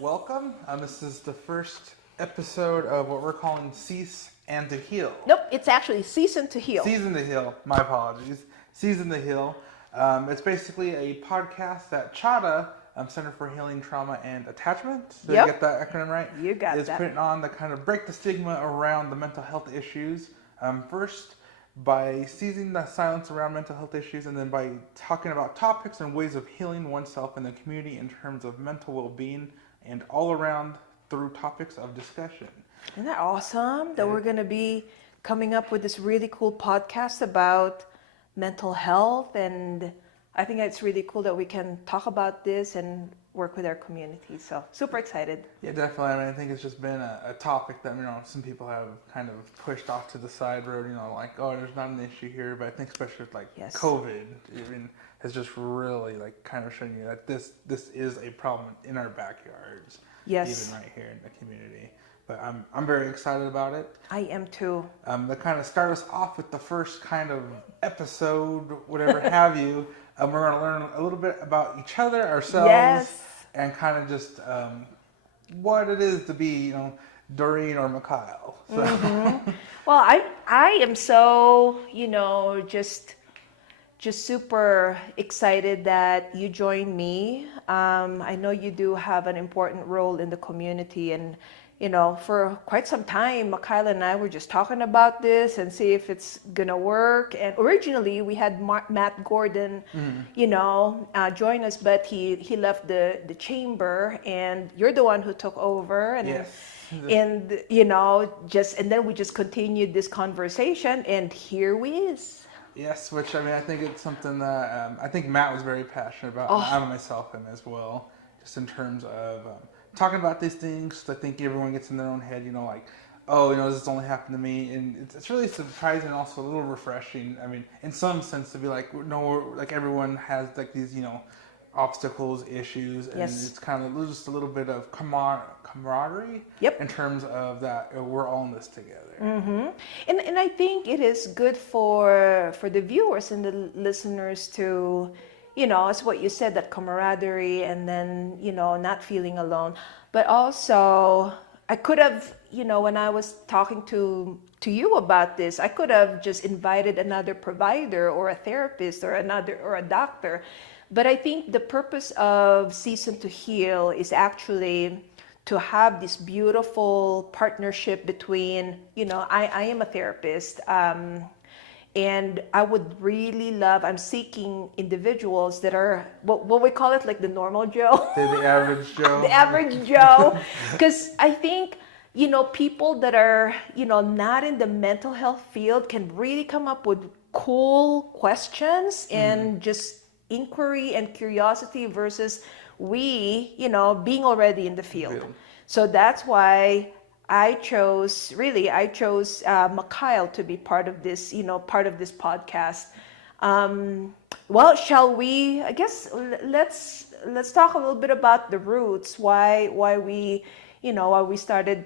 welcome. This is the first episode of what we're calling Cease and to Heal. Nope, it's actually Season to Heal. Season to Heal. My apologies. Season to Heal. It's basically a podcast that CHTA, Center for Healing, Trauma, and Attachment, did I get that acronym right? You got is that. putting on to kind of break the stigma around the mental health issues. First, by seizing the silence around mental health issues, and then by talking about topics and ways of healing oneself and the community in terms of mental well-being, and all around through topics of discussion. Isn't that awesome that we're going to be coming up with this really cool podcast about mental health? And I think it's really cool that we can talk about this and work with our community. So super excited. Yeah, definitely. I mean, I think it's just been a topic that, some people have kind of pushed off to the side road, like, oh, there's not an issue here. But I think especially with like COVID, has just really like kind of shown you that this is a problem in our backyards. Yes. Even right here in the community. But I'm very excited about it. I am too. To kind of start us off with the first kind of episode, whatever have you, we're going to learn a little bit about each other, ourselves, and kind of just what it is to be, Doreen or MaKyle. So. Mm-hmm. Well, I am so, just super excited that you joined me. I know you do have an important role in the community, and for quite some time, MaKyle and I were just talking about this and see if it's gonna work. And originally, we had Matt Gordon, join us, but he left the chamber, and you're the one who took over. And yes. And and then we just continued this conversation, and here we is. Yes, which I think it's something that I think Matt was very passionate about, and I myself am as well, just in terms of talking about these things. I think everyone gets in their own head, does this only happen to me? And it's really surprising and also a little refreshing. In some sense, to be like, no, like everyone has like these, obstacles, issues, and it's kind of just a little bit of camaraderie in terms of that we're all in this together. Mm-hmm. And I think it is good for the viewers and the listeners to, it's what you said, that camaraderie, and then, not feeling alone. But also, I could have, when I was talking to you about this, I could have just invited another provider or a therapist or a doctor. But I think the purpose of Season to Heal is actually to have this beautiful partnership between, I am a therapist, and I would really I'm seeking individuals that are, what we call it, like the normal Joe. The average Joe. The average Joe. Because I think, people that are, not in the mental health field can really come up with cool questions and just inquiry and curiosity versus we, being already in the field. So that's why I chose MaKyle to be part of this, podcast. Well, shall we? I guess let's talk a little bit about the roots. Why we started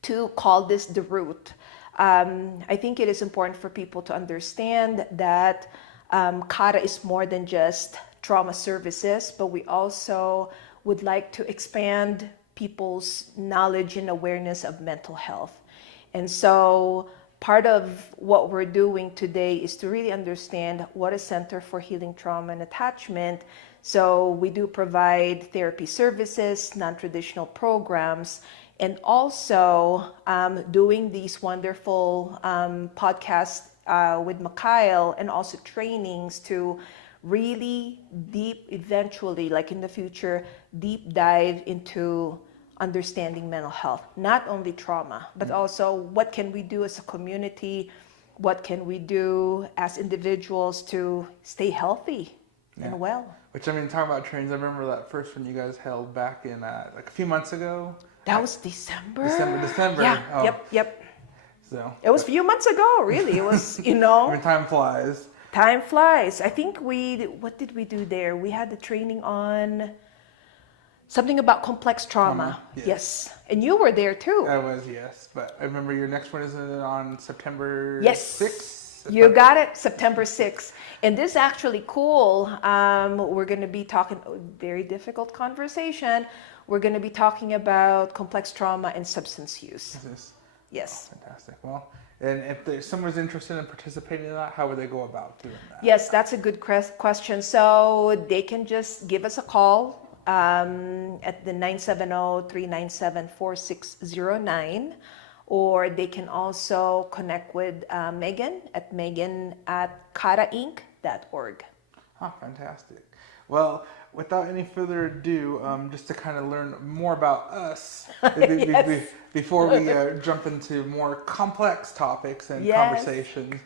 to call this the root. I think it is important for people to understand that CHTA is more than just trauma services, but we also would like to expand people's knowledge and awareness of mental health. And so part of what we're doing today is to really understand what a Center for Healing, Trauma, and Attachment. So we do provide therapy services, non-traditional programs, and also doing these wonderful podcasts with MaKyle, and also trainings to really eventually, like in the future, deep dive into understanding mental health, not only trauma, but also what can we do as a community, what can we do as individuals to stay healthy and well. Which, talking about trainings, I remember that first one you guys held back in like a few months ago. That was December. December. Yeah, oh. Yep. So it was a few months ago, really. It was, time flies. Time flies. I think what did we do there? We had the training on something about complex trauma. Yes. And you were there too. I was, yes. But I remember your next one is on September 6th. You got it, September 6th. And this is actually cool. We're going to be talking a very difficult conversation. we're going to be talking about complex trauma and substance use. Yes. Oh, fantastic. Well, and if someone's interested in participating in that, how would they go about doing that? Yes, that's a good question. So they can just give us a call at the 970-397-4609, or they can also connect with Megan at megan@karainc.org. Oh, fantastic. Well, without any further ado, just to kind of learn more about us, Yes. before we jump into more complex topics and conversations,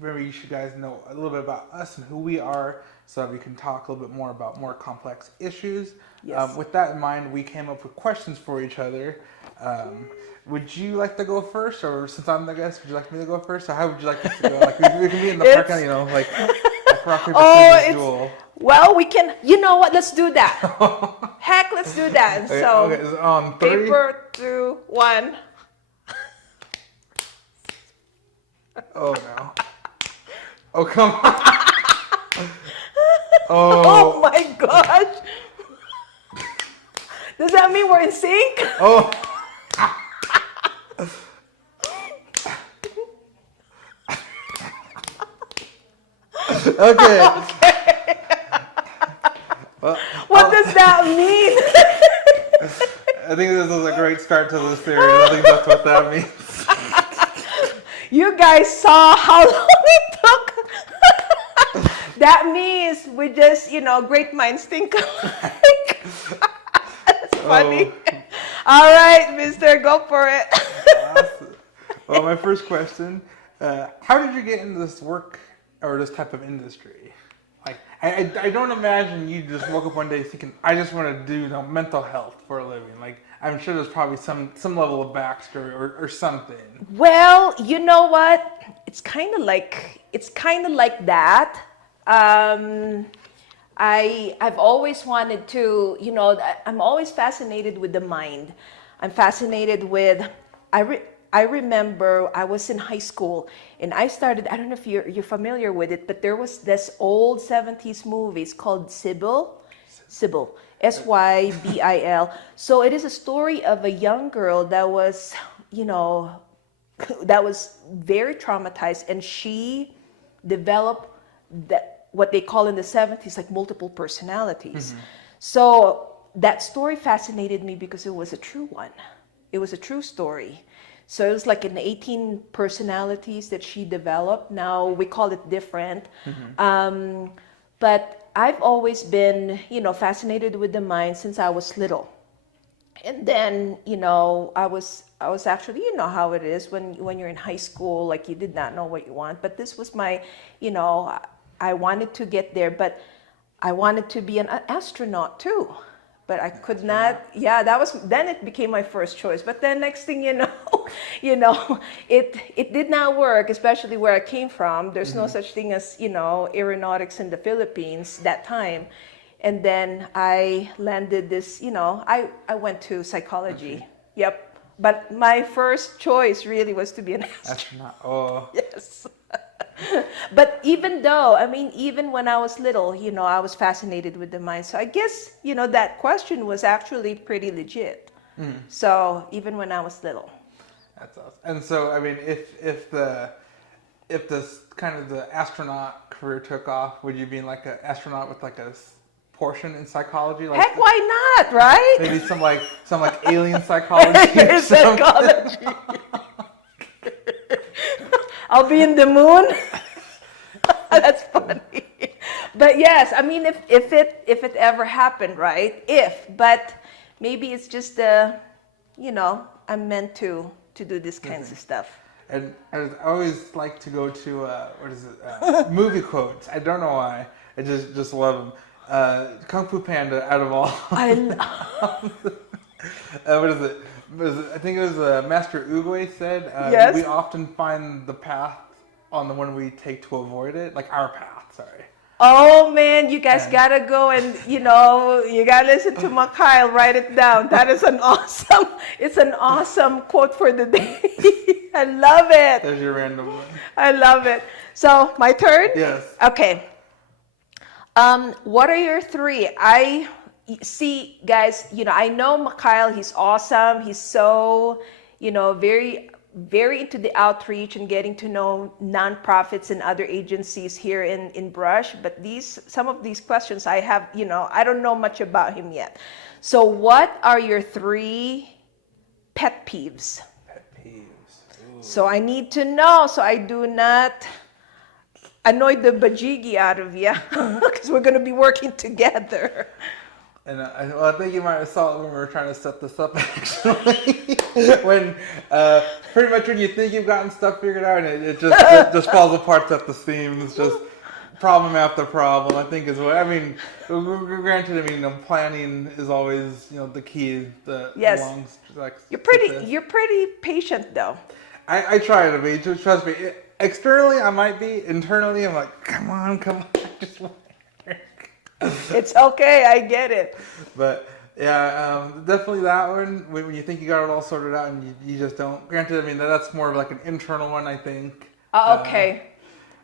maybe you should guys know a little bit about us and who we are, so that we can talk a little bit more about more complex issues. Yes. With that in mind, we came up with questions for each other. Would you like to go first, or since I'm the guest, would you like me to go first, or how would you like us to go? Like we can be in the park, like rock, paper, scissors, duel. Well, we can. You know what? Let's do that. Heck, let's do that. Okay, So, okay, on 3. paper, 2, 1. Oh no! Oh come on! Oh my gosh! Does that mean we're in sync? Oh! Okay. Well, What does that mean? I think this is a great start to the series. I think that's what that means. You guys saw how long it took. That means we just, great minds think alike. That's funny. All right, mister, go for it. Awesome. Well, my first question, how did you get into this work or this type of industry? Like, I don't imagine you just woke up one day thinking, I just want to do mental health for a living. Like, I'm sure there's probably some level of backstory or something. Well, you know what? It's kind of like that. I've always wanted to, I'm always fascinated with the mind. I'm fascinated with, I remember I was in high school and I started, I don't know if you're familiar with it, but there was this old 70s movies called Sybil, Sybil. So it is a story of a young girl that was, that was very traumatized, and she developed what they call in the 70s like multiple personalities. Mm-hmm. So that story fascinated me because it was a true one. It was a true story. So it was like an 18 personalities that she developed. Now we call it different. Mm-hmm. But I've always been, fascinated with the mind since I was little. And then, I was actually, how it is when you're in high school, like you did not know what you want. But this was my, I wanted to get there, but I wanted to be an astronaut too. But I could not. Yeah, then it became my first choice. But then next thing you know, it did not work, especially where I came from. There's no such thing as, aeronautics in the Philippines that time. And then I landed this, I went to psychology. Okay. Yep. But my first choice really was to be an astronaut. Oh. Yes. But even when I was little, I was fascinated with the mind. So I guess, that question was actually pretty legit. Mm. So even when I was little. That's awesome. And so, if the kind of the astronaut career took off, would you be like an astronaut with like a portion in psychology? Like, heck, why not, right? Maybe some alien psychology. Psychology. I'll be in the moon. That's funny. But yes, if it ever happened, right? But maybe it's just I'm meant to do this kinds of stuff. And I always like to go to movie quotes. I don't know why. I just love them. Kung Fu Panda, out of all. I love. What is it? I think it was Master Oogway said, yes? We often find the path on the one we take to avoid it, like our path, sorry. Oh man, you guys gotta go and, you gotta listen to MaKyle, write it down. That is an awesome quote for the day. I love it. There's your random one. I love it. So, my turn? Yes. Okay. What are your 3? see, guys, I know MaKyle, he's awesome. He's so, very, very into the outreach and getting to know nonprofits and other agencies here in Brush. But some of these questions I have, I don't know much about him yet. So what are your 3 pet peeves? Pet peeves. Ooh. So I need to know so I do not annoy the bajigi out of you, because we're going to be working together. And I think you might have saw it when we were trying to set this up, actually. when pretty much when you think you've gotten stuff figured out, and it just falls apart at the seams, just problem after problem. I think is what I mean. Granted, planning is always the key. Yes. You're pretty patient though. I try to be. Just trust me. Externally, I might be. Internally, I'm like, come on, just work. It's okay, I get it. But yeah, definitely that one. When you think you got it all sorted out and you just don't. Granted, that's more of like an internal one, I think. Okay.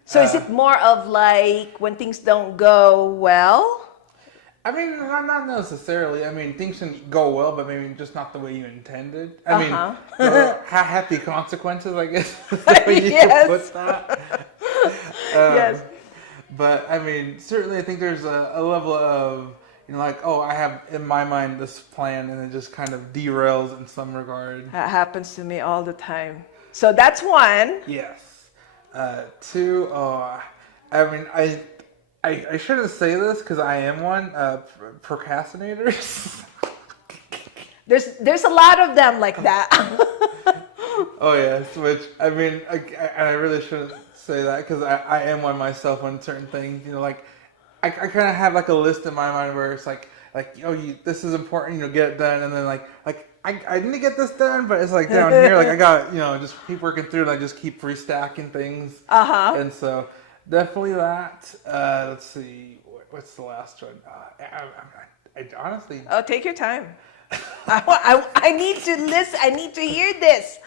So is it more of like when things don't go well? Not necessarily. Things can go well, but maybe just not the way you intended. Happy consequences, I guess, is the way you can put that. Yes. But certainly I think there's a level of, I have in my mind this plan and it just kind of derails in some regard. That happens to me all the time. So that's 1. Yes. 2, I shouldn't say this because I am one, procrastinators. There's a lot of them like that. Oh yes, which I really shouldn't say that because I am one myself on certain things. I kind of have like a list in my mind where it's this is important, get it done, and then I need to get this done, but it's like down here, I got just keep working through, and I just keep restacking things. And so definitely that. Let's see, what's the last one? I honestly. Oh, take your time. I need to listen. I need to hear this.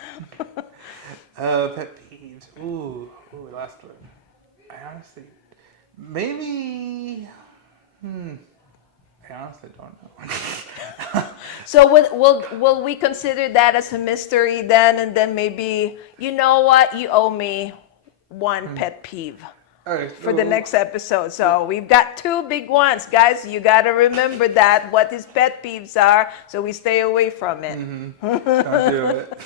Pet peeves. Ooh, last one. I honestly, maybe. I honestly don't know. So will we consider that as a mystery then, and then maybe you know what, you owe me 1 pet peeve. Okay, for the next episode. So we've got 2 big ones. Guys, you got to remember that, what his pet peeves are, so we stay away from it. Don't do it.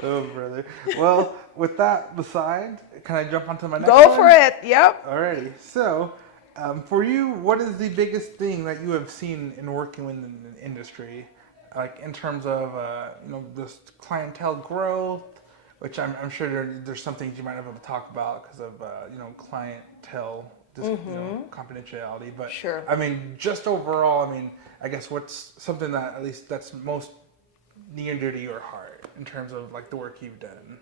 Oh, brother. Well, with that beside, can I jump onto my next one? Go for it. Yep. Alrighty. So, for you, what is the biggest thing that you have seen in working within the industry, like in terms of this clientele growth? Which I'm sure there's some things you might not be able to talk about because of clientele, confidentiality. But sure. Just overall, I guess what's something that at least that's most near and dear to your heart in terms of like the work you've done.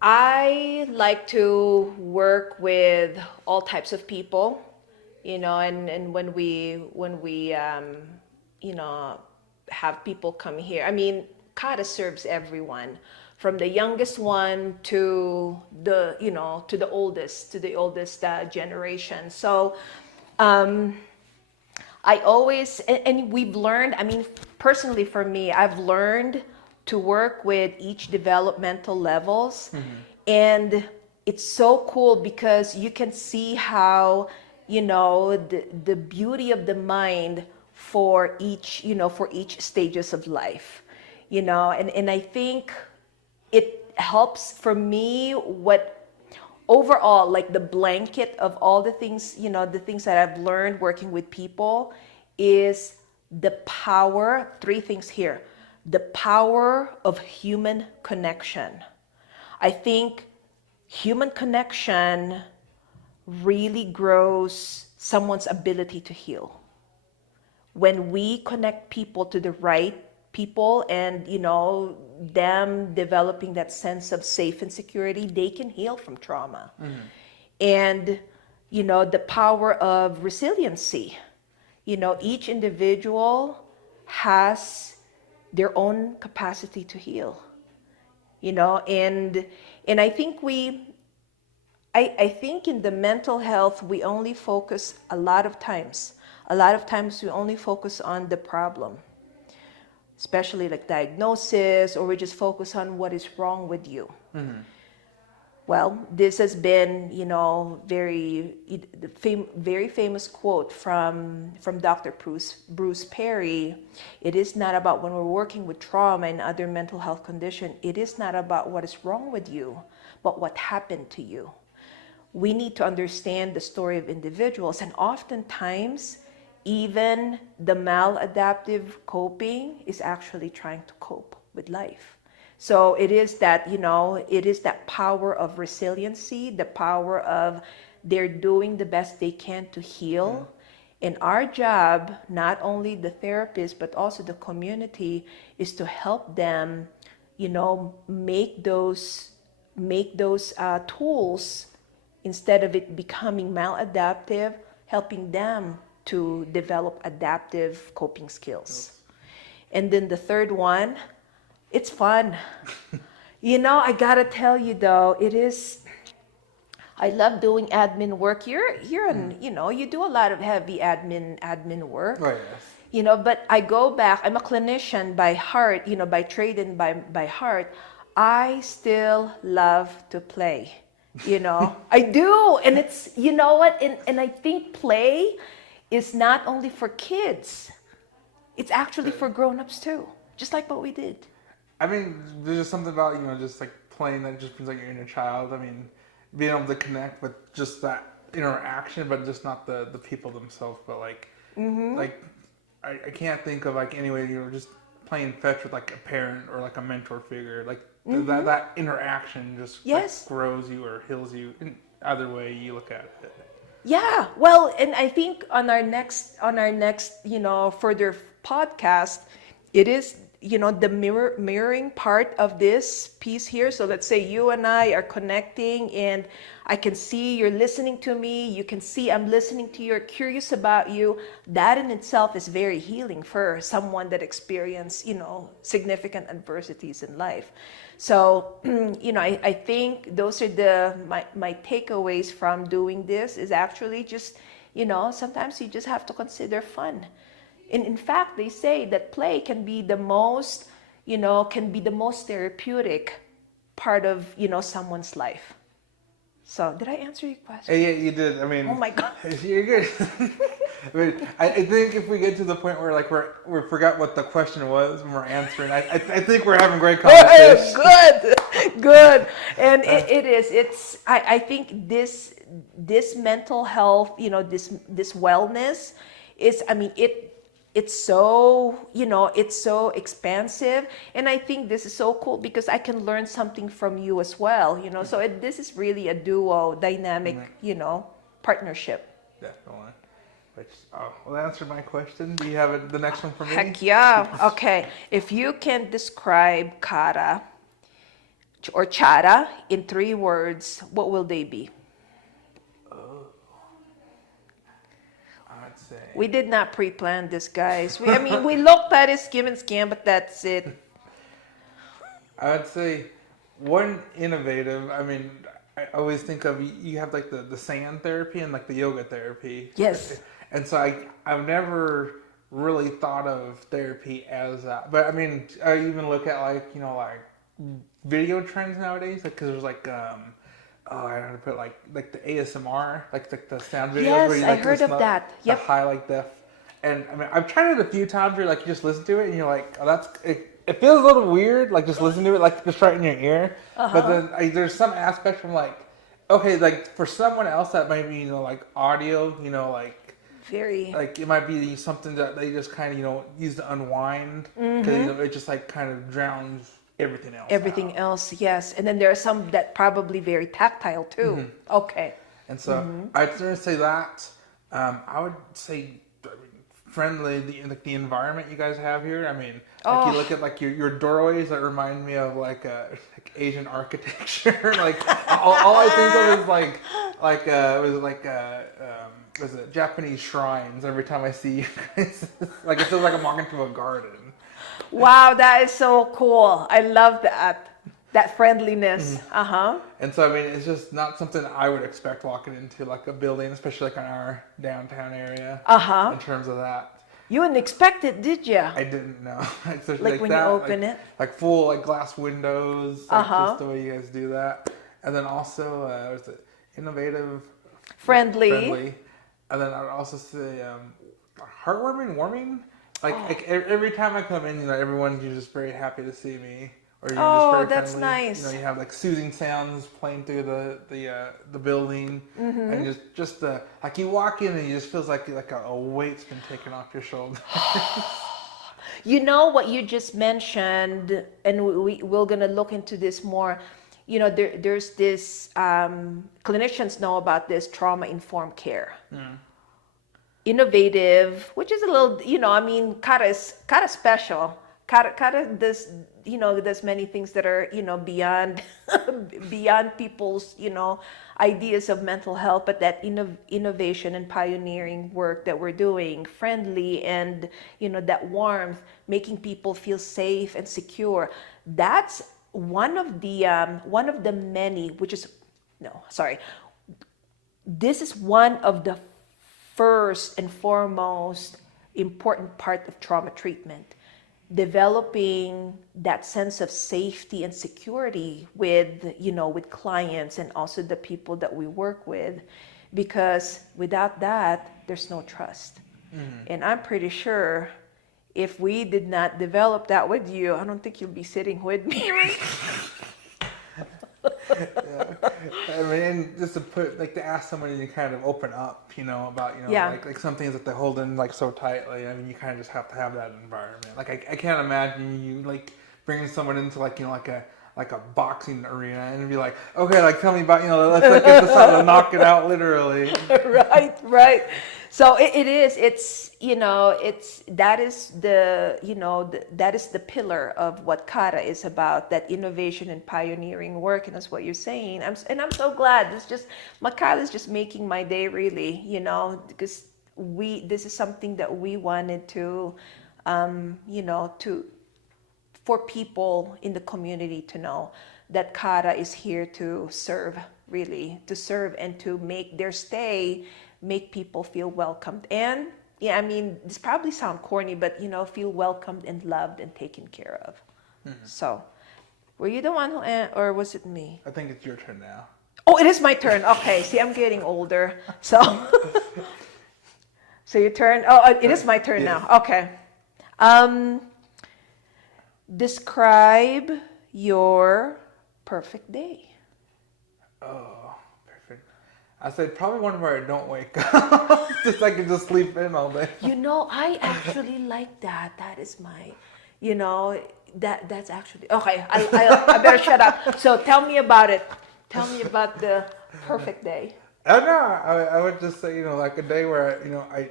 I like to work with all types of people, and when we have people come here. CHTA serves everyone, from the youngest one to the oldest generation. So I always, and we've learned, personally for me, I've learned to work with each developmental levels. And it's so cool because you can see how, the beauty of the mind for each stages of life. And I think it helps for me overall, like the blanket of all the things, the things that I've learned working with people is the power, 3 things here, the power of human connection. I think human connection really grows someone's ability to heal. When we connect people to the right people and them developing that sense of safe and security, they can heal from trauma. And the power of resiliency. Each individual has their own capacity to heal. And I think I think in the mental health, we only focus a lot of times we only focus on the problem, especially like diagnosis, or we just focus on what is wrong with you. Mm-hmm. Well, this has been, very famous quote from Dr. Bruce Perry. It is not about, when we're working with trauma and other mental health condition, it is not about what is wrong with you, but what happened to you. We need to understand the story of individuals, and oftentimes, even the maladaptive coping is actually trying to cope with life. So it is that, it is that power of resiliency, the power of they're doing the best they can to heal. And our job, not only the therapist, but also the community, is to help them, make those tools, instead of it becoming maladaptive, helping them to develop adaptive coping skills. And then the third one, it's fun. I gotta tell you though, I love doing admin work. You're you do a lot of heavy admin work. Oh, yes. But I go back, I'm a clinician by heart, by trade and by heart. I still love to play. I do. And it's, what? And I think play is not only for kids, it's actually for grown-ups too, just like what we did. I mean, there's just something about, just like playing that just feels like your inner child. I mean, being able to connect with just that interaction, but just not the people themselves, but like, like I can't think of like any way, just playing fetch with like a parent or like a mentor figure. Like that interaction just like, grows you or heals you in either way you look at it. Yeah, well, and I think on our next, further podcast, it is, the mirroring part of this piece here. So let's say you and I are connecting, and I can see you're listening to me. You can see I'm listening to you, curious about you. That in itself is very healing for someone that experienced, significant adversities in life. So, I think those are my takeaways from doing this is actually just, sometimes you just have to consider fun. And in fact, they say that play can be the most, therapeutic part of, someone's life. So, did I answer your question? Yeah, you did. I mean, oh my God, you're good. I mean, I think if we get to the point where like we forgot what the question was when we're answering, I think we're having great conversation. Good. And it is. It's. I think this mental health, this wellness is. I mean, it's so, it's so expansive. And I think this is so cool because I can learn something from you as well, So this is really a duo dynamic, partnership. Definitely. Well, that answered my question. Do you have the next one for me? Heck yeah. Okay. If you can describe Kara or Chara in 3 words, what will they be? I'd say. We did not pre-plan this, guys. We looked at it, skim and scan, but that's it. I would say one innovative. I mean, I always think of you have like the sand therapy and like the yoga therapy. Yes. And so I've never really thought of therapy as that. But I mean, I even look at like video trends nowadays, like because there's like I don't know how to put like the ASMR, like the sound videos. Yes, where you, I heard of that. Yep. The high def. And I mean, I've tried it a few times where like you just listen to it and you're like, oh, that's it feels a little weird, like just listen to it, like just right in your ear. But then there's some aspect from like, okay, like for someone else that might be like audio, like. Very. Like it might be something that they just kind of use to unwind because it just like kind of drowns everything else. Everything else, yes. And then there are some that probably very tactile too. Okay. And so I'd sort of say that. I would say friendly, the environment you guys have here. I mean, like you look at like your doorways that remind me of like Asian architecture. Like all I think of is was it Japanese shrines every time I see you guys. Like it feels like I'm walking through a garden. Wow, that is so cool. I love that. That friendliness. And so, I mean, it's just not something I would expect walking into like a building, especially like in our downtown area. In terms of that. You didn't expect it, did you? I didn't know. Especially Like when that, you open it? Like full like glass windows, like just the way you guys do that. And then also, was it innovative? Friendly. And then I would also say heartwarming, warming. Like every time I come in, everyone's just very happy to see me. Or you're just very that's friendly. nice. You have like soothing sounds playing through the building, and just like you walk in and it just feels like a weight's been taken off your shoulders. You know what you just mentioned, and we're gonna look into this more. There's this clinicians know about this trauma-informed care. Innovative, which is a little, CHTA is special. CHTA does many things that are, beyond beyond people's, ideas of mental health, but that innovation and pioneering work that we're doing, friendly and, that warmth, making people feel safe and secure. That's one of the many, this is one of the first and foremost important part of trauma treatment. Developing that sense of safety and security with clients and also the people that we work with, because without that, there's no trust. And I'm pretty sure if we did not develop that with you, I don't think you'll be sitting with me, right? I mean, and just to ask somebody to kind of open up, about, like some things that they hold in like so tightly. I mean, you kind of just have to have that environment. Like, I can't imagine you like bringing someone into like a boxing arena and be like, okay, like tell me about, let's like, get this out and knock it out literally. Right. So that is the pillar of what CHTA is about, that innovation and pioneering work, and that's what you're saying. I'm so glad. MaKyle is just making my day, really, because this is something that we wanted to, for people in the community to know that CHTA is here to serve, really, and to make their stay, make people feel welcomed. And this probably sound corny, but feel welcomed and loved and taken care of. So, were you the one who, or was it me? I think it's your turn now. Oh, it is my turn. Okay, see, I'm getting older. So, so your turn. Oh, it is my turn now. Okay. Describe your perfect day. Oh, perfect. I say probably one where I don't wake up. Just I can just sleep in all day. I actually like that. That is my, that's actually, okay, I better shut up. So tell me about it. Tell me about the perfect day. I would just say, like a day where, I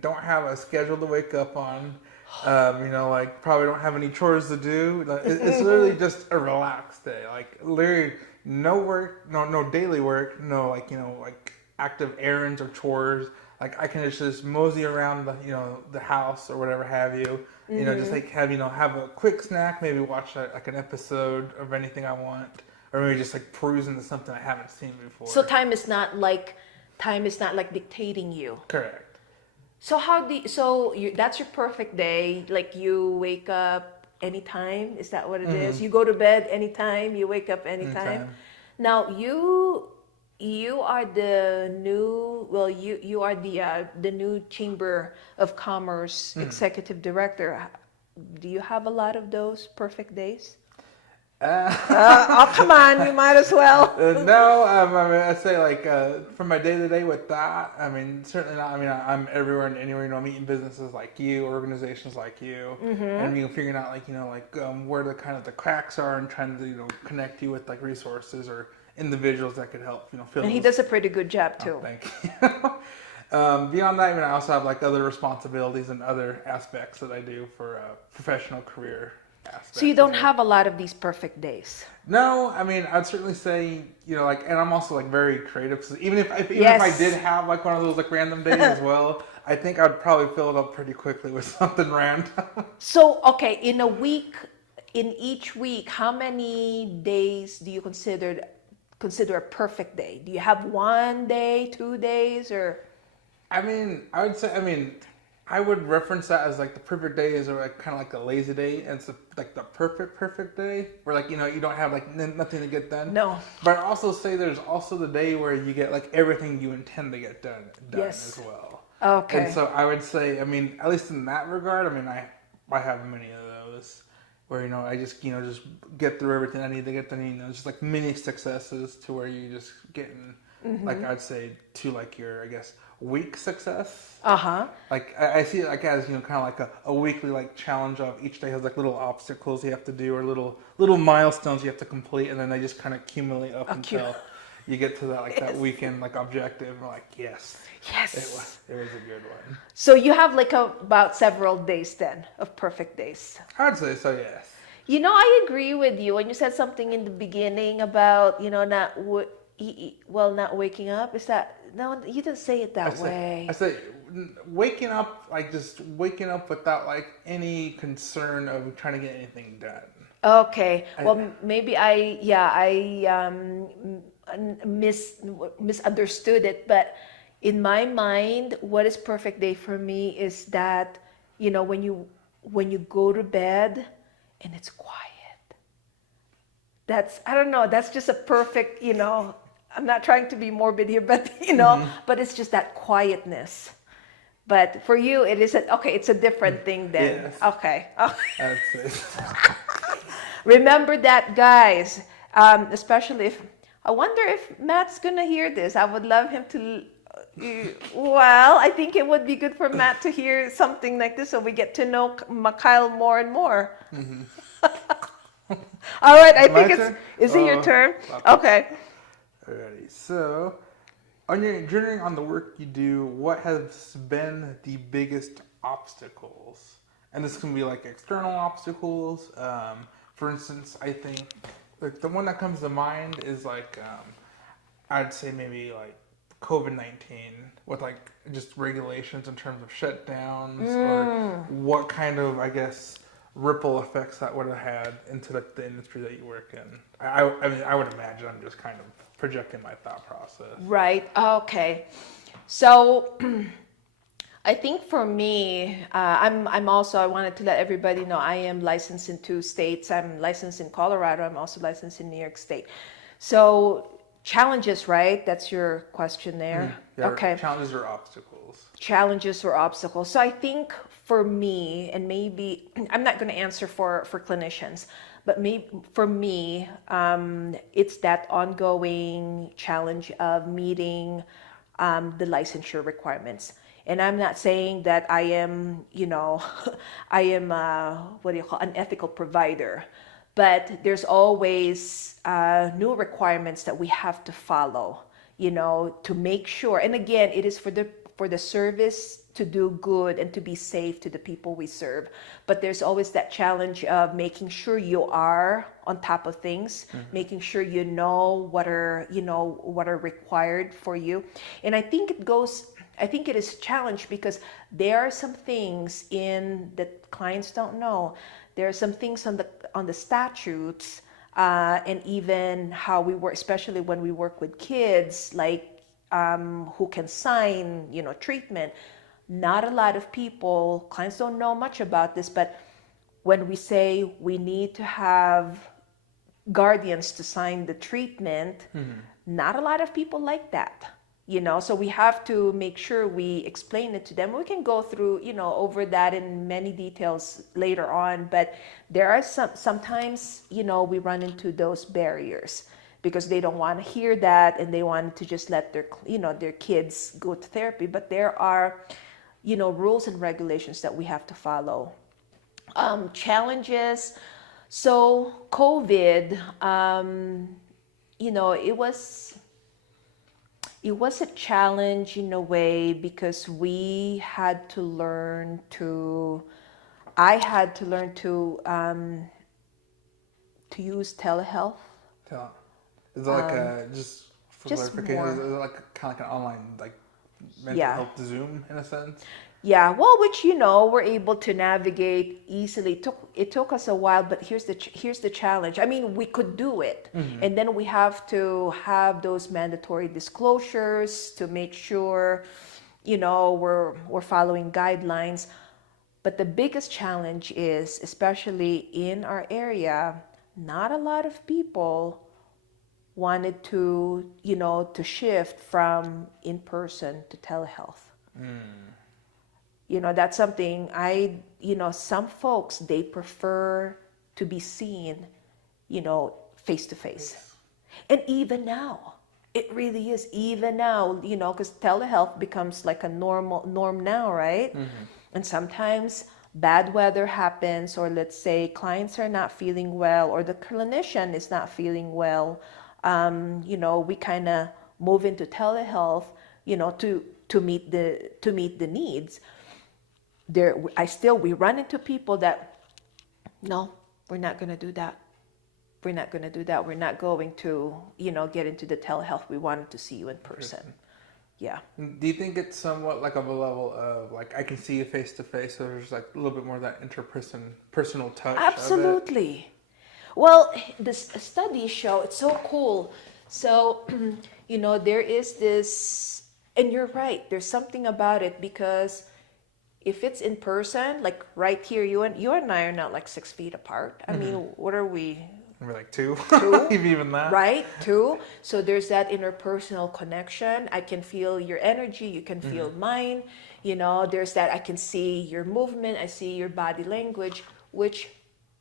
don't have a schedule to wake up on. Like probably don't have any chores to do. It's literally just a relaxed day. Like literally no work, no daily work, no like active errands or chores. Like I can just mosey around the house or whatever have you. Just like have a quick snack, maybe watch like an episode of anything I want, or maybe just like peruse into something I haven't seen before. So time is not like dictating you. Correct. So that's your perfect day. Like you wake up anytime. Is that what it is? You go to bed anytime. You wake up anytime. Now you are the new. Well, you are the new Chamber of Commerce executive director. Do you have a lot of those perfect days? Come on, you might as well. No, I'd say like for my day to day with that, certainly not. I'm everywhere and anywhere, meeting businesses like you, organizations like you, and figuring out where the kind of the cracks are and trying to connect you with like resources or individuals that could help fill. And he does a pretty good job too. Thank you. Beyond that, I also have like other responsibilities and other aspects that I do for a professional career. So you don't have a lot of these perfect days? No, I'd certainly say, and I'm also like very creative. Because even if I did have like one of those like random days as well, I think I'd probably fill it up pretty quickly with something random. So, okay, in a week, in each week, how many days do you consider a perfect day? Do you have 1 day, 2 days, or? I mean, I would say, I would reference that as like the perfect day is like kind of like a lazy day, and it's like the perfect day where like you don't have like nothing to get done. No. But I also say there's also the day where you get like everything you intend to get done Yes. as well. Okay. And so I would say, at least in that regard, I have many of those where I just just get through everything I need to get done. Just like mini successes to where you just getting like I'd say to like your week success. Like I see it like as kind of like a weekly like challenge of each day has like little obstacles you have to do or little milestones you have to complete, and then they just kind of accumulate up until you get to that like that weekend like objective. And like yes, it was a good one. So you have like about several days then of perfect days. I'd say so, yes. I agree with you when you said something in the beginning about not waking up. Is that no? You didn't say it that way. I say waking up, like just waking up without like any concern of trying to get anything done. Okay. Well, maybe I misunderstood it, but in my mind, what is perfect day for me is that when you go to bed and it's quiet. I don't know. That's just a perfect. I'm not trying to be morbid here, but but it's just that quietness. But for you, it is it's a different thing then. Yes. Okay. That's it. Remember that, guys. Especially if I wonder if Matt's gonna hear this. I would love him to. Well, I think it would be good for Matt to hear something like this, so we get to know MaKyle more and more. All right, I think is it your turn? Okay. Alrighty. So, on your journey on the work you do, what has been the biggest obstacles? And this can be like external obstacles. For instance, I think like the one that comes to mind is like I'd say maybe like COVID-19 with like just regulations in terms of shutdowns or what kind of ripple effects that would have had into the industry that you work in. I would imagine. I'm just kind of projecting my thought process. Right. Okay. So I think for me, I'm also, I wanted to let everybody know I am licensed in 2 states. I'm licensed in Colorado. I'm also licensed in New York State. So challenges, right? That's your question there. Yeah, okay. Challenges or obstacles. Challenges or obstacles. So I think for me, and maybe I'm not going to answer for clinicians, but maybe for me, it's that ongoing challenge of meeting the licensure requirements. And I'm not saying that I am, I am, an ethical provider, but there's always new requirements that we have to follow, to make sure. And again, it is for the service to do good and to be safe to the people we serve. But there's always that challenge of making sure you are on top of things, making sure you know what are required for you. And I think it is a challenge because there are some things that clients don't know. There are some things on the statutes and even how we work, especially when we work with kids, like who can sign, treatment. Not a lot of clients don't know much about this, but when we say we need to have guardians to sign the treatment, not a lot of people like that. So we have to make sure we explain it to them. We can go through, over that in many details later on, but there are sometimes, we run into those barriers because they don't want to hear that and they want to just let their kids go to therapy. But there are, rules and regulations that we have to follow. Challenges. So COVID, it was a challenge in a way because I had to learn to use telehealth. Is it like just for clarification? Is it like kind of like an online like mental health Zoom in a sense? Yeah, well, which we're able to navigate easily. It took us a while, but here's the challenge. I mean, we could do it, and then we have to have those mandatory disclosures to make sure, we're following guidelines. But the biggest challenge is, especially in our area, not a lot of people wanted to shift from in person to telehealth. That's something some folks, they prefer to be seen, face to face. And even now, it really is, even now, because telehealth becomes like a norm now, right? And sometimes bad weather happens, or let's say clients are not feeling well, or the clinician is not feeling well. We kind of move into telehealth, to meet the needs. We run into people that, no, we're not going to do that. We're not going to do that. We're not going to, get into the telehealth. We wanted to see you in person. Yeah. Do you think it's somewhat like of a level of like I can see you face to face, so there's like a little bit more of that personal touch? Absolutely. Well, the studies show it's so cool. So, there is this, and you're right. There's something about it, because if it's in person, like right here, you and I are not like 6 feet apart. I mean, what are we? We're like two. Two? Even that. Right? Two. So there's that interpersonal connection. I can feel your energy. You can feel mine. There's that, I can see your movement. I see your body language, which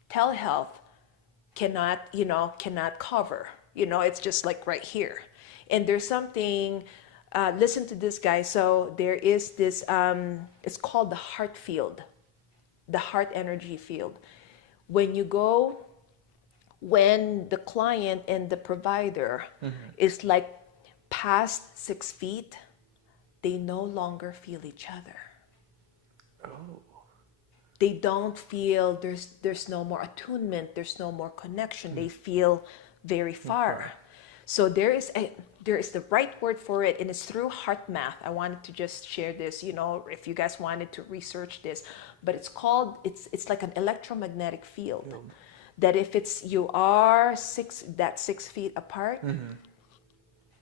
telehealth cannot cover. It's just like right here. And there's something, listen to this, guy. So there is this, it's called the heart field, the heart energy field. When the client and the provider is like past 6 feet, they no longer feel each other. Oh. They don't feel, there's no more attunement, there's no more connection. They feel very far. So there is the right word for it, and it's through heart math. I wanted to just share this, if you guys wanted to research this, but it's like an electromagnetic field. That if you are 6 feet apart,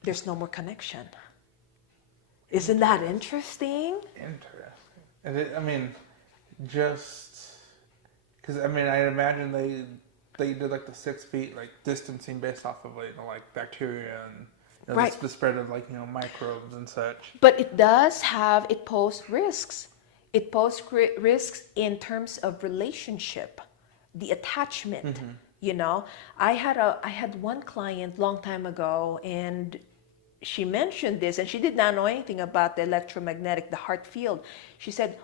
there's no more connection. Isn't that interesting? Interesting. Just because I imagine they did like the 6 feet like distancing based off of like bacteria and right. the spread of microbes and such. But it poses risks. It poses risks in terms of relationship, the attachment. I had one client long time ago, and she mentioned this, and she did not know anything about the the heart field. She said,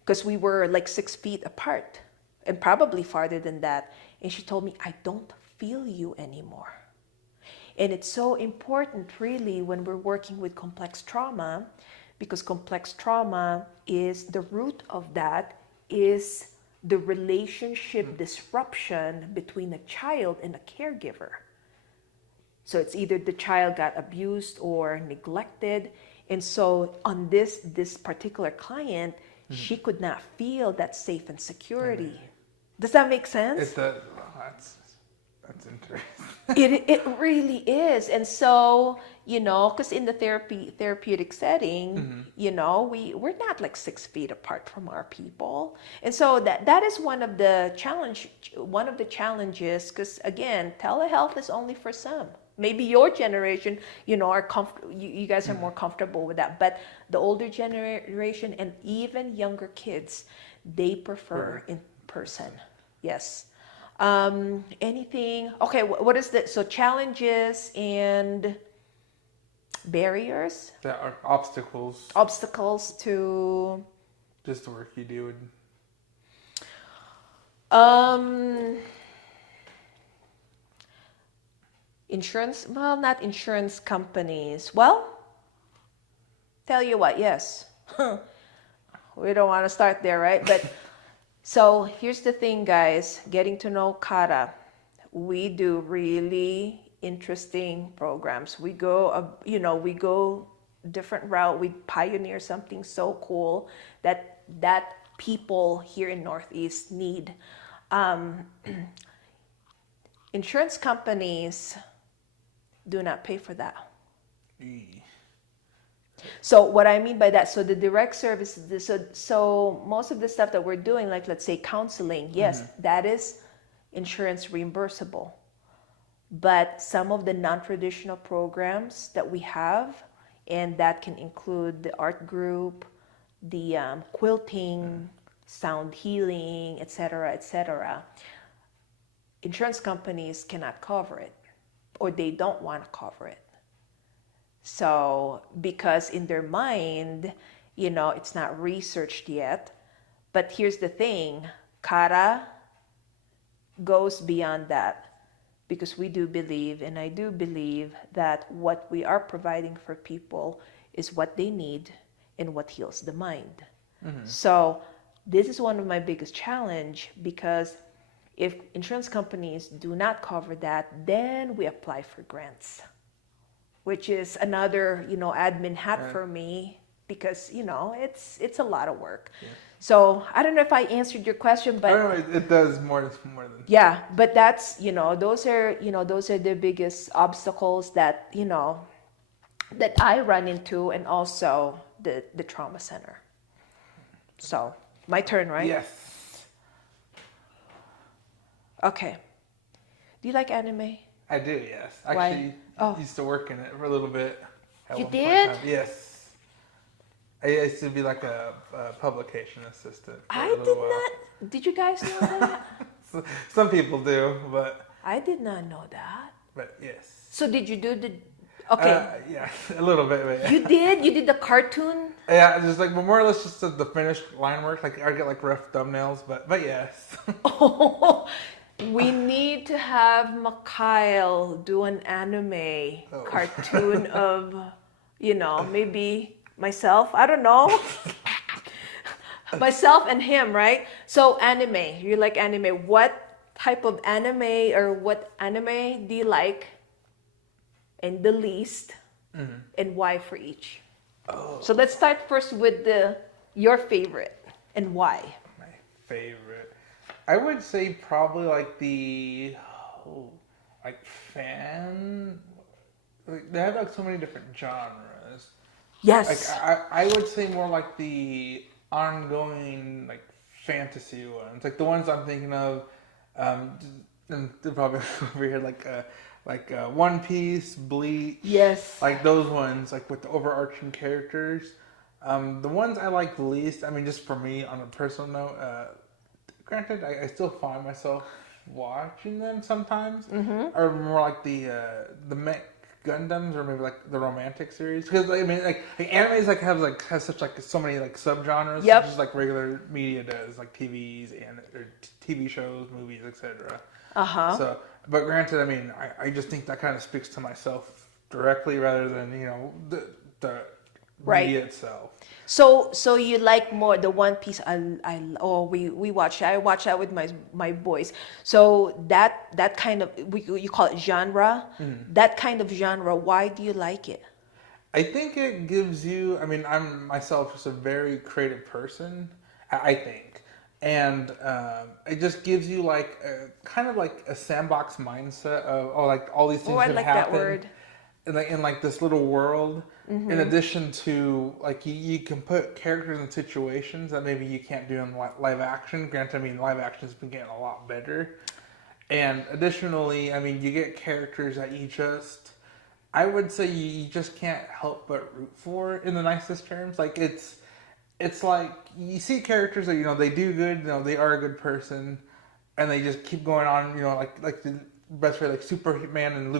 because we were like 6 feet apart and probably farther than that. And she told me, I don't feel you anymore. And it's so important really when we're working with complex trauma, because complex trauma is the root of that is the relationship disruption between a child and a caregiver. So it's either the child got abused or neglected. And so on this particular client, she could not feel that safe and security. Does that make sense? That's interesting. It really is. And so, because in the therapeutic setting, we're not like 6 feet apart from our people. And so that is one of the challenges, because again, telehealth is only for some. Maybe your generation, are you guys are more comfortable with that. But the older generation and even younger kids, they prefer in person. Yes. Anything? Okay. What is that? So challenges and barriers. That are obstacles. Obstacles to. Just the work you do. Insurance, well, not insurance companies. Well, tell you what, yes. We don't want to start there, right? But so here's the thing, guys. Getting to know Kara. We do really interesting programs. We go different route. We pioneer something so cool that people here in Northeast need. Insurance companies do not pay for that. So what I mean by that, so the direct services, so most of the stuff that we're doing, like let's say counseling, yes, that is insurance reimbursable. But some of the non-traditional programs that we have, and that can include the art group, the quilting, sound healing, etc., insurance companies cannot cover it, or they don't want to cover it. So, because in their mind, it's not researched yet. But here's the thing, CHTA goes beyond that, because we do believe, and I do believe, that what we are providing for people is what they need and what heals the mind. So this is one of my biggest challenge, because if insurance companies do not cover that, then we apply for grants, which is another, admin hat for me, because, it's a lot of work. Yeah. So I don't know if I answered your question, but it does more than. Yeah, but that's, those are the biggest obstacles that, that I run into, and also the trauma center. So my turn, right? Yes. Okay. Do you like anime? I do, yes. Why? Actually, used to work in it for a little bit. You did? Yes. I used to be like a publication assistant. I did not. Did you guys know that? Some people do, but I did not know that. But yes. So did you do the? Okay. Yeah, a little bit. But yeah. You did? You did the cartoon? Yeah, just like, but more or less just the finished line work. Like I get like rough thumbnails, but yes. Oh, we need to have MaKyle do an anime cartoon of, maybe myself. I don't know. Myself and him, right? So anime, you like anime. What type of anime, or what anime do you like? And the least, and why for each? Oh. So let's start first with your favorite and why. My favorite, I would say probably like fan. Like, they have like so many different genres. Yes. Like I would say more like the ongoing like fantasy ones, like the ones I'm thinking of. And they're probably over here like One Piece, Bleach. Yes. Like those ones, like with the overarching characters. The ones I like least, I mean, just for me on a personal note, granted, I still find myself watching them sometimes. Or more like the mech Gundams, or maybe like the romantic series. Because I mean, like animes has such like so many like subgenres. Yep. Just like regular media does, like TVs and or TV shows, movies, etc. So, but granted, I mean, I just think that kind of speaks to myself directly rather than the media itself. So you like more the One Piece? We watch. I watch that with my boys. So that kind of you call it genre. That kind of genre. Why do you like it? I think it gives you. I mean, I'm myself just a very creative person. I think. And it just gives you like kind of like a sandbox mindset of like all these things can like happen that word. In like this little world. In addition to like you can put characters in situations that maybe you can't do in live action. Granted, I mean live action has been getting a lot better. And additionally, I mean you get characters that I would say you just can't help but root for in the nicest terms. Like it's like you see characters that they do good, they are a good person, and they just keep going on, like the best way, like Superman and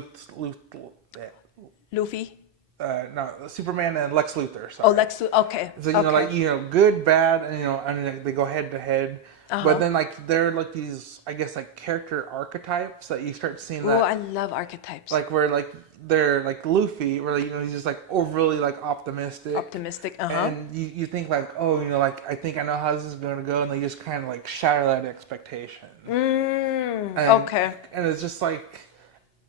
Luffy. No, Superman and Lex Luthor. Sorry. Oh, Lex Luthor. Okay. So like good, bad, and they go head to head. But then like there are like these, I guess, like character archetypes that you start seeing. Oh, I love archetypes. Like where like they're like Luffy, where he's just like overly like optimistic. And you think like, like I think I know how this is going to go, and they just kind of like shatter that expectation. Okay. And it's just like,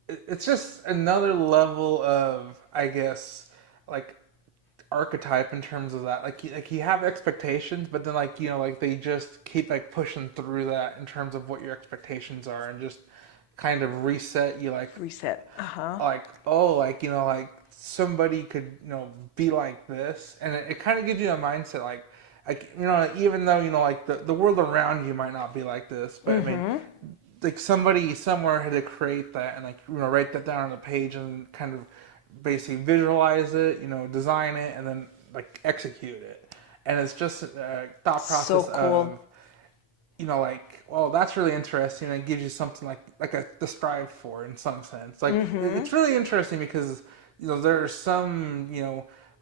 it's just another level of, I guess, like archetype in terms of that. Like you have expectations, but then like like they just keep like pushing through that in terms of what your expectations are, and just kind of reset you Reset. like oh like somebody could be like this, and it kind of gives you a mindset like even though like the world around you might not be like this, but I mean like somebody somewhere had to create that and like write that down on a page and kind of basically visualize it, design it, and then like execute it. And it's just a thought process So cool. of like, well, that's really interesting. It gives you something to strive for in some sense. Like it's really interesting because there are some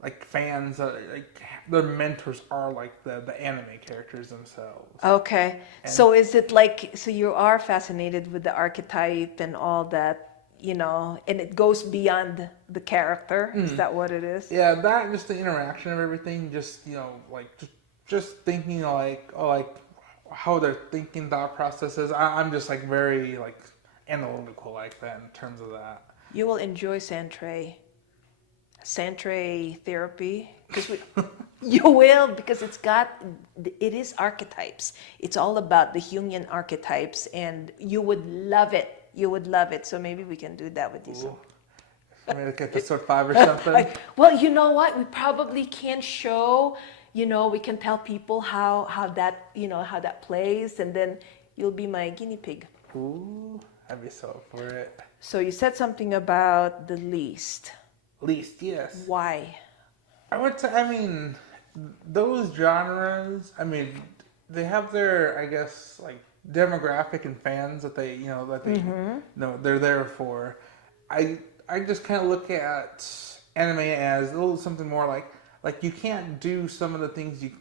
like fans that like their mentors are like the anime characters themselves. Okay. And So is it like, so you are fascinated with the archetype and all that, and it goes beyond the character? Is that what it is? yeah, that just the interaction of everything, just like just thinking like how they're thinking, thought processes. I'm just like very like analytical like that in terms of that. You will enjoy Santre therapy, because you will, because it is archetypes. It's all about the Jungian archetypes, and you would love it. You would love it. So maybe we can do that with you. Ooh. Maybe like episode 5 or something. Well, you know what? We probably can show. We can tell people how that how that plays, and then you'll be my guinea pig. Ooh, I'd be so up for it. So you said something about the least. Least, yes. Why? I mean, those genres, I mean, they have their, I guess, like demographic and fans that they, they're there for. I just kind of look at anime as a little something more like you can't do some of the things you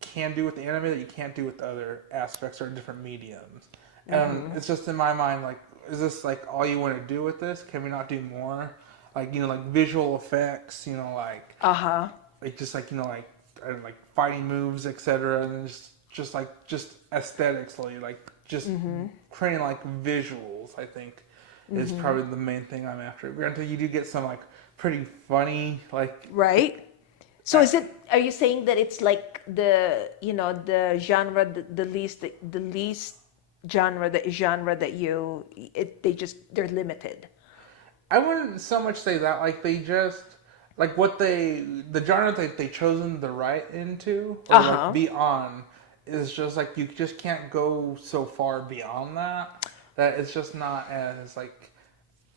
can do with the anime that you can't do with other aspects or different mediums. And it's just in my mind, like, is this like all you want to do with this? Can we not do more? Like like visual effects, like like just like like fighting moves, etc. And just aesthetically, like just creating like visuals. I think is probably the main thing I'm after. Granted, you do get some like pretty funny right. So are you saying that it's like the the genre, the least genre, the genre that they're limited? I wouldn't so much say that. Like they just like the genre that they chosen to write into or like be on is just like you just can't go so far beyond that. That it's just not as like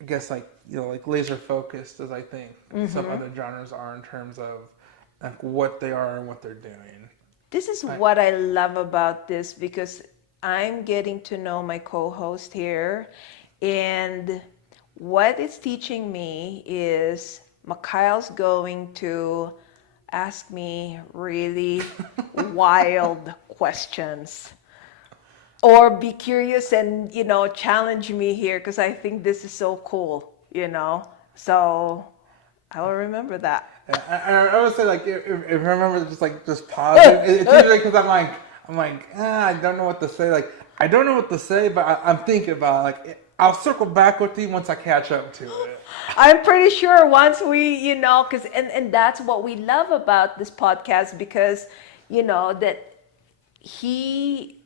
I guess like like laser focused as I think some other genres are in terms of like what they are and what they're doing. This is what I love about this, because I'm getting to know my co-host here, and what it's teaching me is MaKyle's going to ask me really wild questions, or be curious and challenge me here, because I think this is so cool. So I will remember that. I would say like if I remember just pause it. It's usually because I'm like I don't know what to say. Like I don't know what to say, but I'm thinking about like. I'll circle back with you once I catch up to it. I'm pretty sure once we, because and that's what we love about this podcast, because that he,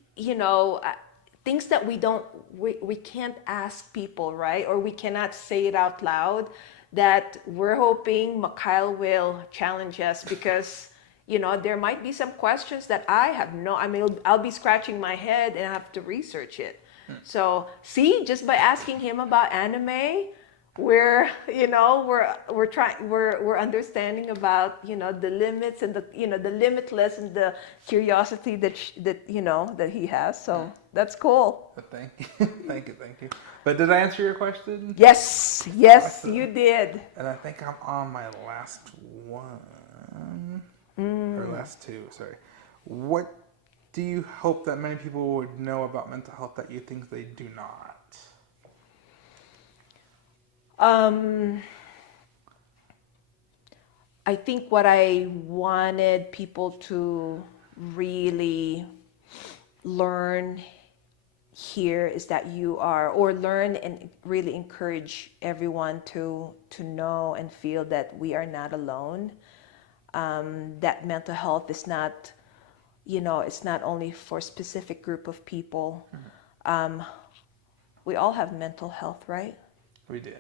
things that we can't ask people, right? Or we cannot say it out loud, that we're hoping MaKyle will challenge us, because there might be some questions that I'll be scratching my head and I have to research it. So see, just by asking him about anime, we're understanding about the limits and the limitless and the curiosity that he has. So that's cool. Thank you, thank you. But did I answer your question? Yes, awesome. You did. And I think I'm on my last one or last two. Sorry. What do you hope that many people would know about mental health that you think they do not? I think what I wanted people to really learn here is that learn and really encourage everyone to know and feel that we are not alone. that mental health is not, it's not only for a specific group of people. We all have mental health, right? We do.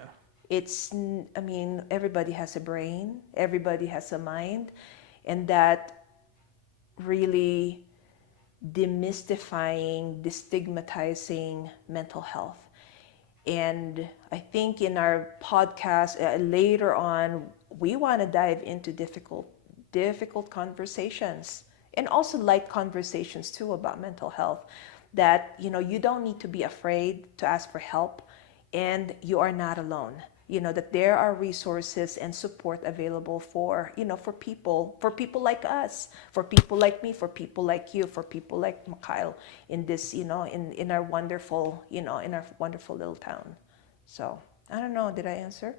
Everybody has a brain, everybody has a mind, and that really demystifying, destigmatizing mental health. And I think in our podcast later on, we want to dive into difficult conversations, and also light conversations too about mental health, that you don't need to be afraid to ask for help, and you are not alone. That there are resources and support available for people like us, for people like me, for people like you, for people like MaKyle in this, in our wonderful, in our wonderful little town. So I don't know, did I answer?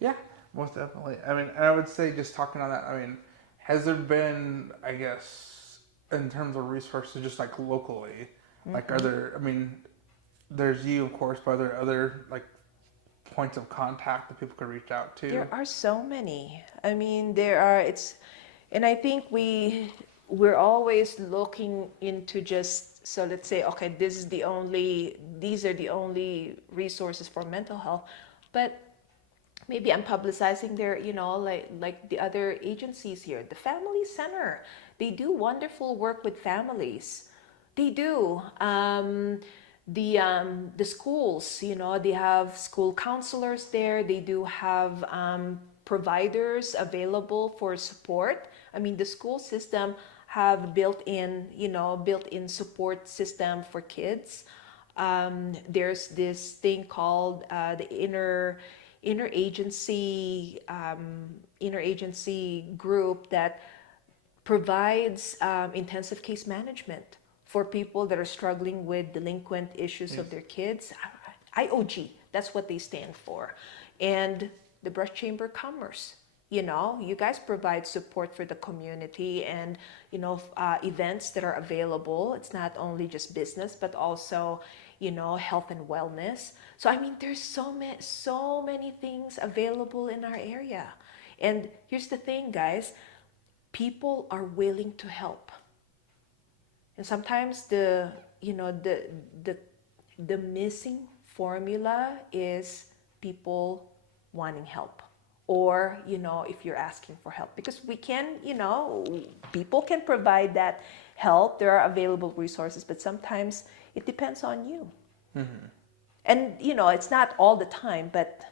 Yeah, most definitely. And I would say, just talking on that, has there been, I guess, in terms of resources, just like locally, like are there, there's you, of course, but are there other like points of contact that people could reach out to? There are so many. There are, and I think we're always looking into just, so let's say, okay, these are the only resources for mental health, but maybe I'm publicizing their, like the other agencies here, the Family Center. They do wonderful work with families. They do. The schools, they have school counselors there. They do have providers available for support. The school system have built-in support system for kids. There's this thing called the interagency group that provides intensive case management for people that are struggling with delinquent issues of their kids. IOG, that's what they stand for. And the Brush Chamber of Commerce, you guys provide support for the community, and events that are available. It's not only just business, but also health and wellness. So there's so many things available in our area. And here's the thing, guys, people are willing to help. And sometimes the missing formula is people wanting help, or if you're asking for help, because we can, people can provide that help. There are available resources, but sometimes it depends on you. And it's not all the time, but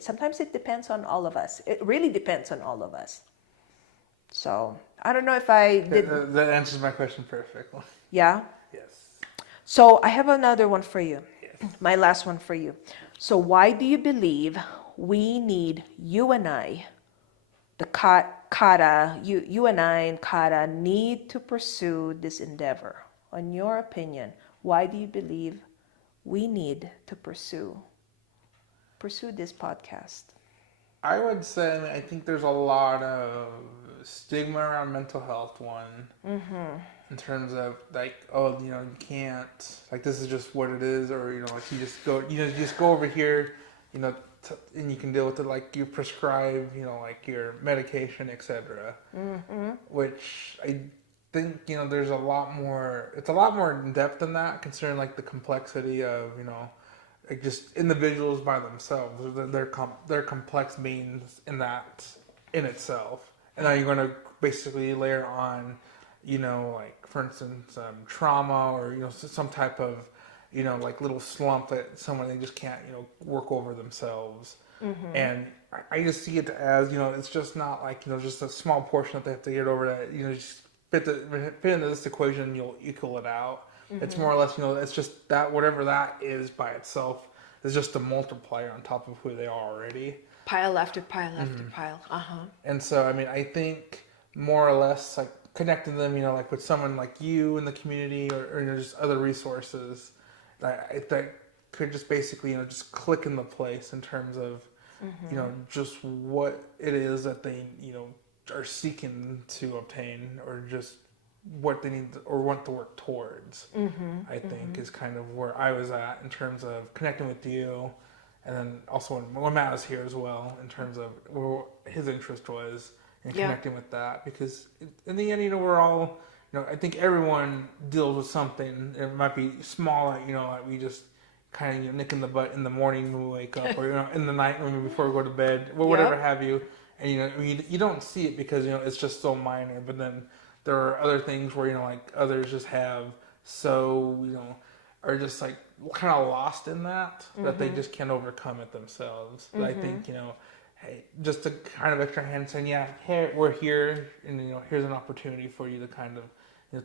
sometimes it depends on all of us. It really depends on all of us. So I don't know if I did. That answers my question perfectly. Yeah? Yes. So I have another one for you. Yes. My last one for you. So why do you believe we need, you and I, you and I and Kata need to pursue this endeavor? In your opinion, why do you believe we need to pursue this podcast? I would say, I think there's a lot of stigma around mental health, in terms of like, you can't, like, this is just what it is, or like you just go over here, and you can deal with it, like you prescribe, like your medication, etc. Which I think there's a lot more. It's a lot more in depth than that, considering like the complexity of like just individuals by themselves. They're complex beings in itself. And now you're going to basically layer on, like, for instance, trauma, or, some type of, like little slump that they just can't, work over themselves. And I just see it as, it's just not like, just a small portion that they have to get over that, just fit into this equation, you'll equal it out. It's more or less, it's just that whatever that is by itself is just a multiplier on top of who they are already. Pile after pile after pile. And so, I think more or less like connecting them, like with someone like you in the community, or just other resources that could just basically, just click into place in terms of, just what it is that they, are seeking to obtain, or just what they need or want to work towards. I think is kind of where I was at in terms of connecting with you and then also when Matt was here as well, in terms of where his interest was in Yeah. connecting with that, because in the end, we're all, I think everyone deals with something. It might be small, like we just kind of nick in the butt in the morning when we wake up, or in the night when before we go to bed, or whatever have you. And you don't see it because it's just so minor. But then there are other things where like others just have are just like kind of lost in that they just can't overcome it themselves. But I think hey, just a kind of extra hand saying, yeah, hey, we're here, and here's an opportunity for you to kind of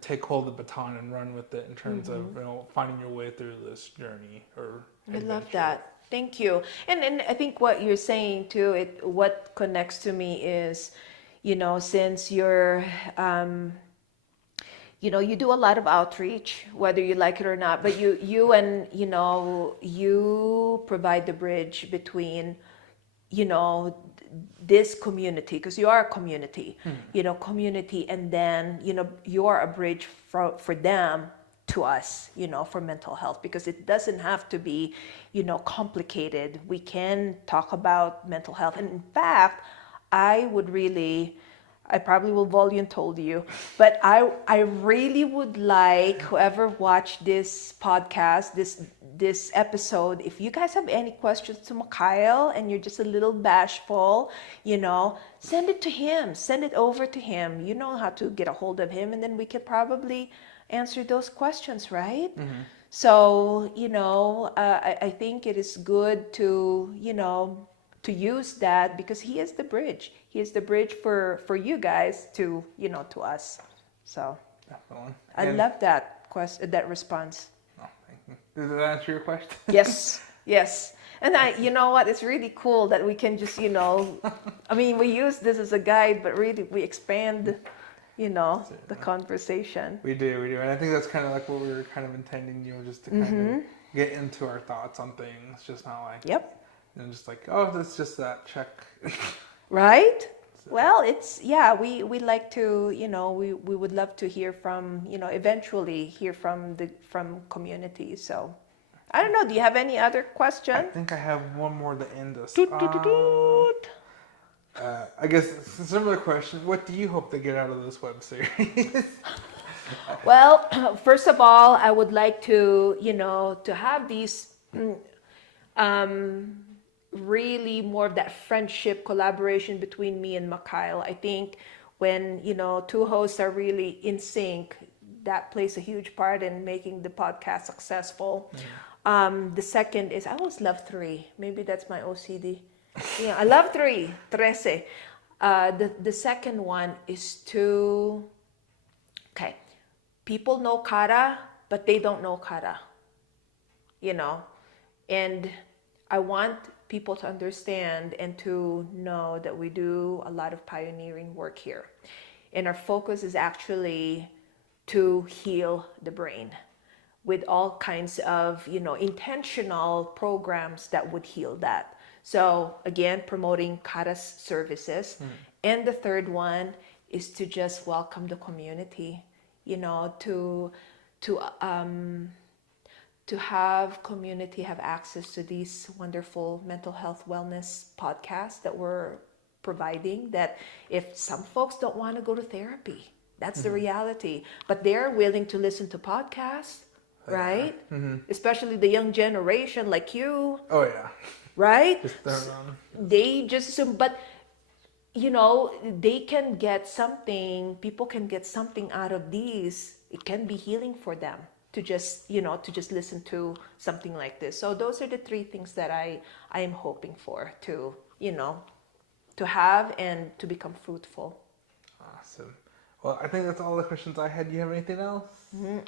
take hold of the baton and run with it in terms of finding your way through this journey or adventure. I love that. Thank you. And I think what you're saying too, what connects to me is, since you're, you do a lot of outreach, whether you like it or not, but you provide the bridge between, this community, because you are a community, community, and then, you are a bridge for them to us, for mental health, because it doesn't have to be, complicated. We can talk about mental health. And in fact, I probably will volunteer you, but I really would like whoever watched this podcast, this episode, if you guys have any questions to MaKyle and you're just a little bashful, send it to him, send it over to him. You know how to get a hold of him, and then we could probably answer those questions, right? Mm-hmm. So, I think it is good to, to use that, because he is the bridge. He is the bridge for you guys to, to us. So definitely. I love that that response. Oh, thank you. Did that answer your question? Yes. And you know what? It's really cool that we can just, we use this as a guide, but really we expand, the conversation. We do. And I think that's kind of like what we were kind of intending, just to kind of get into our thoughts on things, just not like, just like, oh, that's just that check. Right? So. Well, we like to, we would love to hear from, eventually hear from community. So I don't know. Do you have any other question? I think I have one more to end us. I guess it's a similar question. What do you hope to get out of this web series? Well, first of all, I would like to, to have these really more of that friendship collaboration between me and MaKyle. I think when, two hosts are really in sync, that plays a huge part in making the podcast successful. Mm-hmm. The second is, I always love 3. Maybe that's my OCD. Yeah, I love 3, 13. The second one is people know Kara, but they don't know Kara, and I want people to understand and to know that we do a lot of pioneering work here. And our focus is actually to heal the brain with all kinds of, intentional programs that would heal that. So again, promoting Kara's services. And the third one is to just welcome the community, to have community have access to these wonderful mental health wellness podcasts that we're providing, that if some folks don't want to go to therapy, that's the reality, but they're willing to listen to podcasts, right? Especially the young generation like you. Oh yeah. Right? They can get something, people can get something out of these. It can be healing for them to just listen to something like this. So those are the 3 things that I am hoping for to have and to become fruitful. Awesome. Well, I think that's all the questions I had. Do you have anything else? Awesome.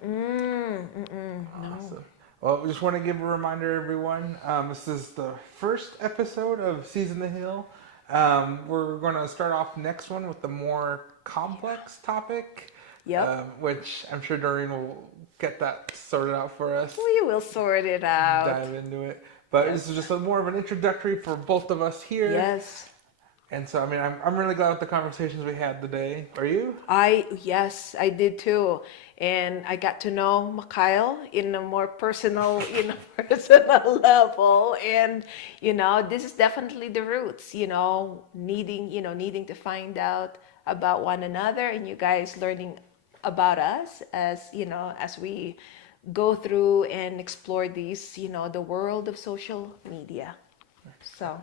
No. Well, we just want to give a reminder, everyone. This is the first episode of Season the Hill. We're going to start off next one with the more complex topic, which I'm sure Doreen will get that sorted out for us. We will sort it out. Dive into it. But this is just more of an introductory for both of us here. Yes. And so, I mean, I'm really glad with the conversations we had today. Are you? Yes, I did too. And I got to know MaKyle in a more personal, personal level. And, this is definitely the roots, needing to find out about one another, and you guys learning about us as we go through and explore these, the world of social media. So.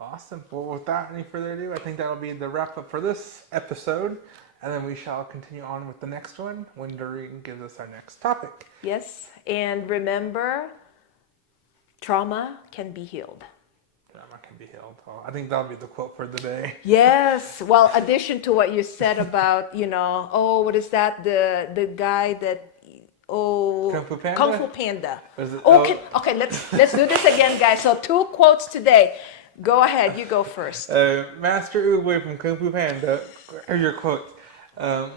Awesome. Well, without any further ado, I think that'll be the wrap up for this episode. And then we shall continue on with the next one when Doreen gives us our next topic. Yes. And remember, trauma can be healed. Trauma can be healed. Oh, I think that'll be the quote for the day. Yes. Well, addition to what you said about, what is that? The guy that, Kung Fu Panda? Kung Fu Panda. Okay, let's do this again, guys. So 2 quotes today. Go ahead, you go first. Master Uwe from Kung Fu Panda, are your quotes.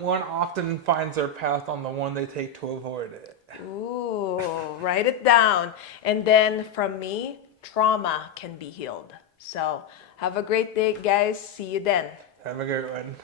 One often finds their path on the one they take to avoid it. Ooh, write it down. And then from me, trauma can be healed. So have a great day, guys. See you then. Have a great one.